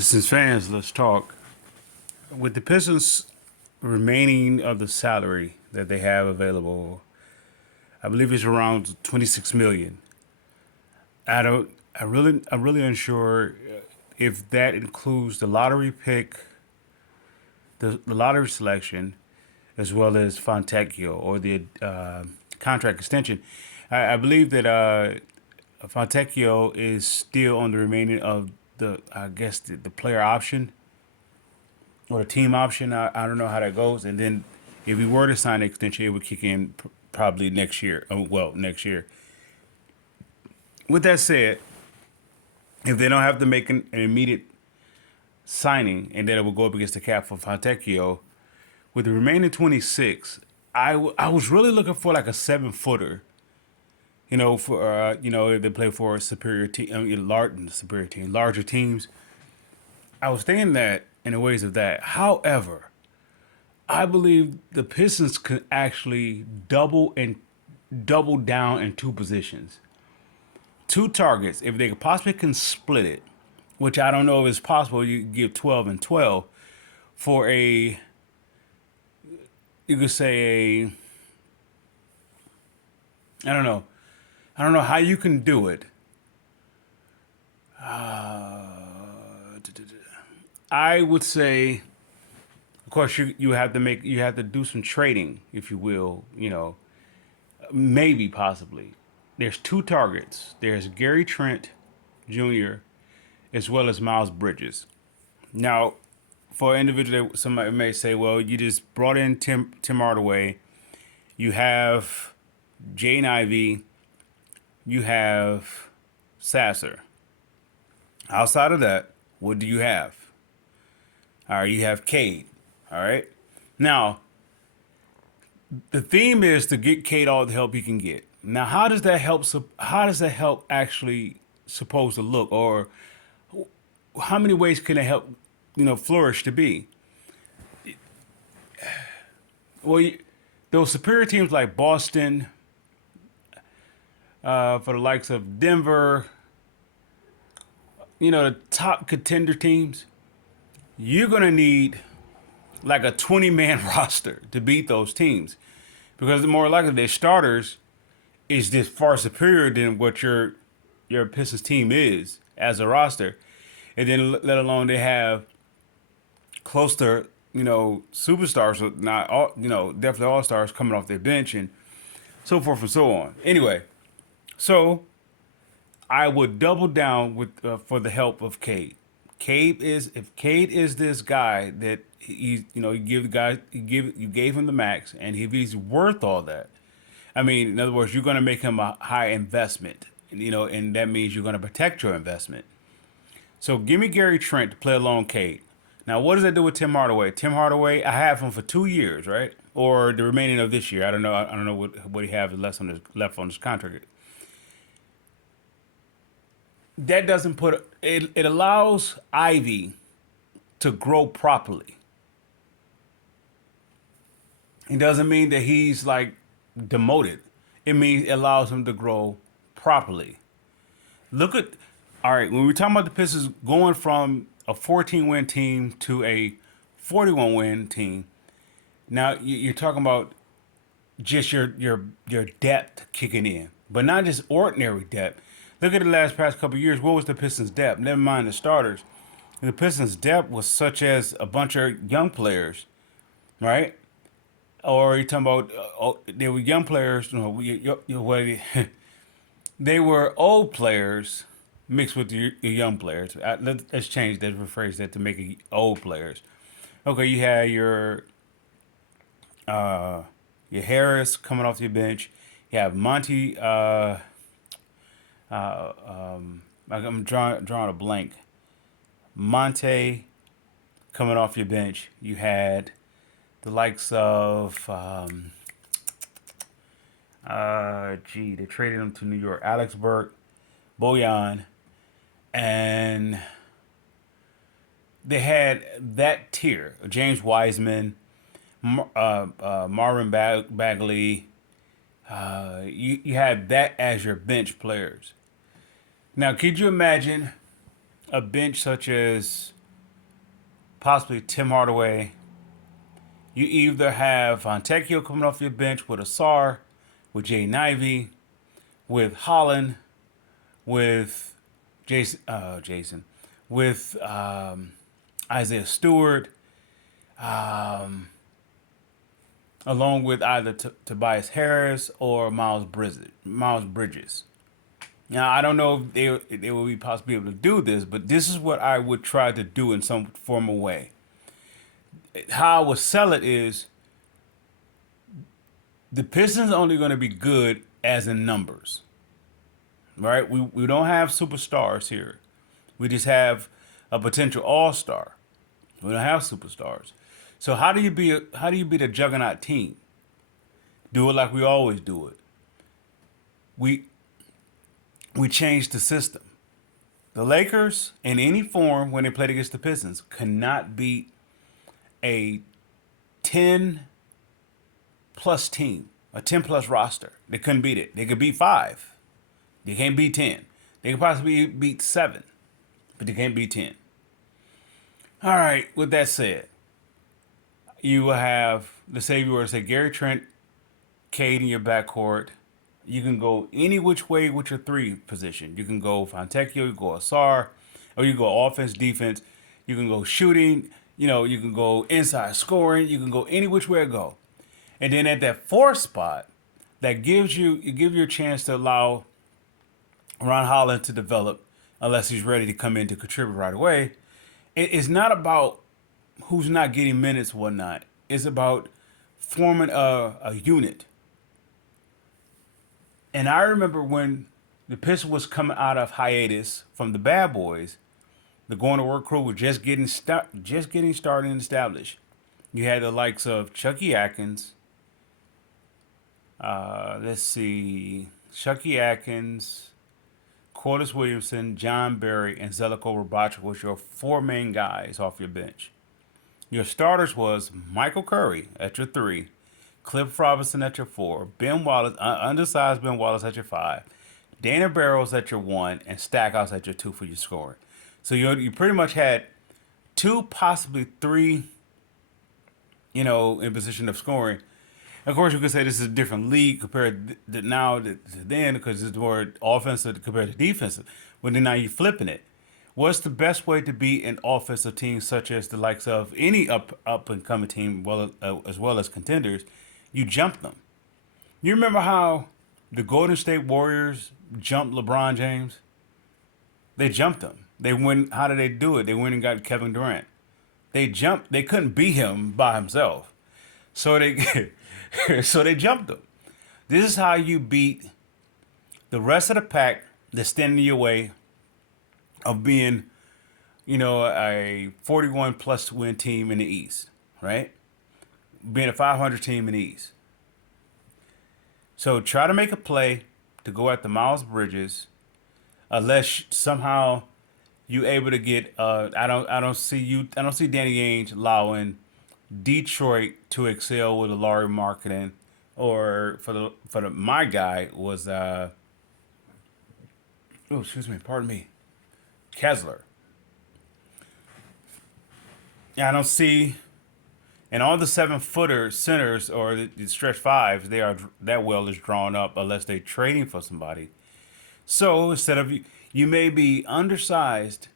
Pistons fans, let's talk. With the Pistons remaining of the salary that they have available, I believe it's around 26 million. I don't. I'm really unsure if that includes the lottery pick, the lottery selection, as well as Fontecchio or the contract extension. I believe that Fontecchio is still on the remaining of I guess, the player option or the team option. I don't know how that goes. And then if we were to sign an extension, it would kick in probably next year. Next year. With that said, if they don't have to make an immediate signing and then it will go up against the cap for Fontecchio, with the remaining 26, I was really looking for like a 7 footer. For if they play for a superior team, superior team, larger teams. I was thinking that in the ways of that. However, I believe the Pistons could actually double down in two positions, two targets. If they possibly can split it, which I don't know if it's possible, you give 12 and 12 for you could say I don't know. I don't know how you can do it. I would say, of course, you have to do some trading, if you will. Maybe possibly. There's two targets. There's Gary Trent Jr. as well as Miles Bridges. Now, for an individual, somebody may say, well, you just brought in Tim Hardaway. You have Jaden Ivey. You have Sasser. Outside of that, what do you have? All right, you have Cade. All right. Now, the theme is to get Cade all the help he can get. Now, how does that help? How does that help actually supposed to look, or how many ways can it help? Flourish to be. Well, those superior teams like Boston, for the likes of Denver, the top contender teams, you're gonna need like a 20-man roster to beat those teams, because the more likely their starters is just far superior than what your Pistons team is as a roster, and then let alone they have close to superstars, not all, definitely all stars coming off their bench and so forth and so on. Anyway, so I would double down with for the help of Cade. If Cade is this guy that you gave him the max, and if he's worth all that, I mean, in other words, you're going to make him a high investment, and that means you're going to protect your investment. So give me Gary Trent to play along Cade. Now, what does that do with Tim Hardaway? Tim Hardaway, I have him for 2 years, right? Or the remaining of this year. I don't know. I don't know what he has left on his contract. That doesn't put it. It allows Ivy to grow properly. It doesn't mean that he's like demoted. It means it allows him to grow properly. Look at, all right, when we're talking about the Pistons going from a 14-win team to a 41-win team, now you're talking about just your depth kicking in, but not just ordinary depth. Look at the last past couple of years. What was the Pistons' depth? Never mind the starters. The Pistons' depth was such as a bunch of young players, right? Or you talking about they were young players. They were old players mixed with the young players. Let's change that, rephrase that to make it old players. Okay, you had your Harris coming off your bench. You have Monty. I'm drawing a blank. Monte coming off your bench. You had the likes of they traded him to New York. Alex Burke, Bojan, and they had that tier. James Wiseman, Marvin Bagley. You had that as your bench players. Now, could you imagine a bench such as possibly Tim Hardaway. You either have Fontecchio coming off your bench with Asar, with Jay Ivey, with Holland, with Jason, with Isaiah Stewart, along with either Tobias Harris or Miles Bridges. Now I don't know if they will be possibly able to do this, but this is what I would try to do in some formal way. How I would sell it is the Pistons are only going to be good as in numbers, right? We don't have superstars here. We just have a potential all star. We don't have superstars. So how do you beat a juggernaut team? Do it like we always do it. We we changed the system. The Lakers, in any form, when they played against the Pistons, could not beat a 10 plus team, a 10 plus roster. They couldn't beat it. They could beat five. They can't beat 10. They could possibly beat seven, but they can't beat 10. All right, with that said, you will have, let's say you were to say Gary Trent, Cade in your backcourt. You can go any which way with your three position. You can go Fontecchio, you go Asar, or you go offense, defense. You can go shooting. You can go inside scoring. You can go any which way it go. And then at that fourth spot, that gives you a chance to allow Ron Holland to develop, unless he's ready to come in to contribute right away. It's not about who's not getting minutes, whatnot. It's about forming a unit. And I remember when the Pistons was coming out of hiatus from the Bad Boys, the Going to Work crew was just getting started and established. You had the likes of Chucky Atkins. Let's see, Chucky Atkins, Corliss Williamson, John Barry, and Zeljko Rabacha was your four main guys off your bench. Your starters was Michael Curry at your three, Cliff Robinson at your four, Ben Wallace, undersized Ben Wallace at your five, Dana Barrows at your one, and Stackhouse at your two for your scoring. So you pretty much had two, possibly three, in position of scoring. Of course, you could say this is a different league compared to now to then because it's more offensive compared to defensive. But then now you're flipping it. What's the best way to beat an offensive team such as the likes of any up and coming team, as well as contenders? You jump them. You remember how the Golden State Warriors jumped LeBron James? They jumped him. They went. How did they do it? They went and got Kevin Durant. They jumped. They couldn't beat him by himself, so they so they jumped him. This is how you beat the rest of the pack that's standing in your way of being, a 41 plus win team in the East, right? Being a 500 team in the East. So try to make a play to go at the Miles Bridges, unless somehow you able to get. I don't see Danny Ainge allowing Detroit to excel with a Laurie Marketing, or for the my guy was excuse me, pardon me, Kessler. Yeah, I don't see, and all the 7-footer centers or the stretch fives, they are that well is drawn up unless they're trading for somebody. So instead of you may be undersized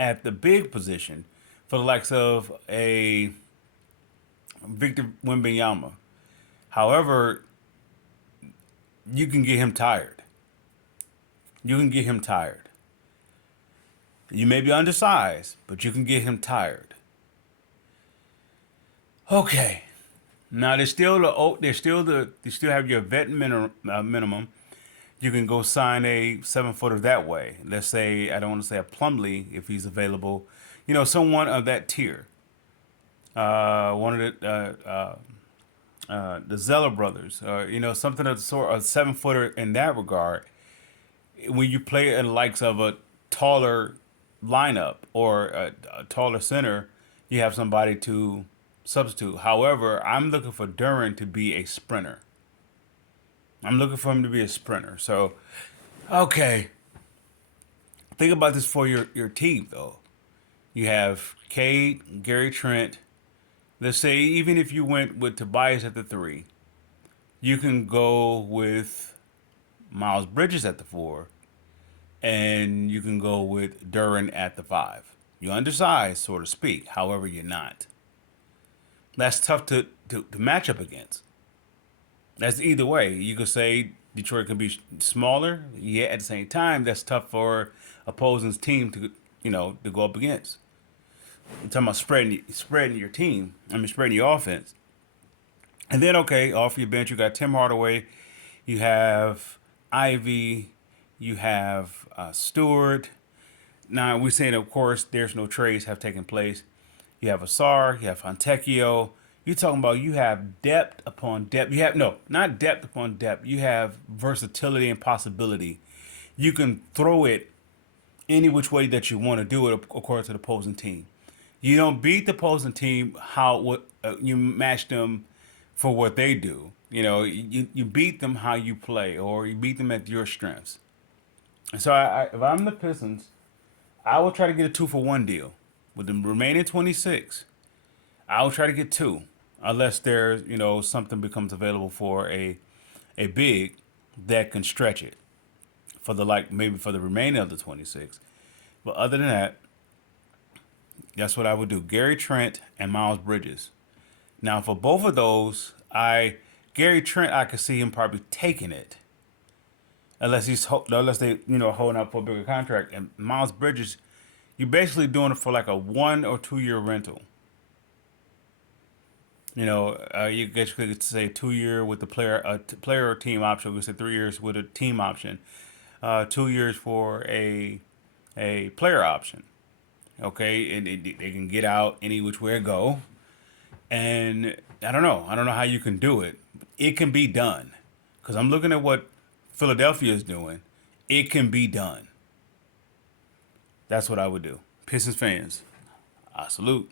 at the big position for the likes of a Victor Wembanyama. However, you can get him tired. You can get him tired. You may be undersized, but you can get him tired. Okay. Now they still have your vet minimum. You can go sign a 7-footer that way. Let's say I don't want to say a Plumlee if he's available. Someone of that tier. One of the Zeller brothers, something of the sort, a 7-footer in that regard. When you play in the likes of a taller lineup or a taller center, you have somebody to substitute. However, I'm looking for Duran to be a sprinter. I'm looking for him to be a sprinter. So, okay. Think about this for your team, though. You have Cade, Gary Trent. Let's say even if you went with Tobias at the three, you can go with Miles Bridges at the four, and you can go with Duran at the five. You're undersized, so to speak. However, you're not. That's tough to match up against. That's either way. You could say Detroit can be smaller, yet at the same time, that's tough for opposing team to go up against. I'm talking about spreading your team. I mean, spreading your offense. And then, okay, off your bench, you got Tim Hardaway, you have Ivy, you have Stewart. Now, we're saying, of course, there's no trades have taken place. You have Asar, you have Fontecchio. You're talking about you have depth upon depth. You have, no, not depth upon depth. You have versatility and possibility. You can throw it any which way that you want to do it according to the opposing team. You don't beat the opposing team you match them for what they do. You beat them how you play, or you beat them at your strengths. And so if I'm the Pistons, I will try to get a 2-for-1 deal with the remaining 26. I will try to get two, unless there's something becomes available for a big that can stretch it for maybe for the remaining of the 26. But other than that, that's what I would do. Gary Trent and Miles Bridges. Now for both of those, Gary Trent, I could see him probably taking it, unless they holding up for a bigger contract. And Miles Bridges, you're basically doing it for like a 1 or 2 year rental. You guess you could say 2 year with the player or team option. We could say 3 years with a team option, 2 years for a player option. Okay, and they can get out any which way it go. And I don't know how you can do it. It can be done, because I'm looking at what Philadelphia is doing. It can be done. That's what I would do. Pistons fans, I salute.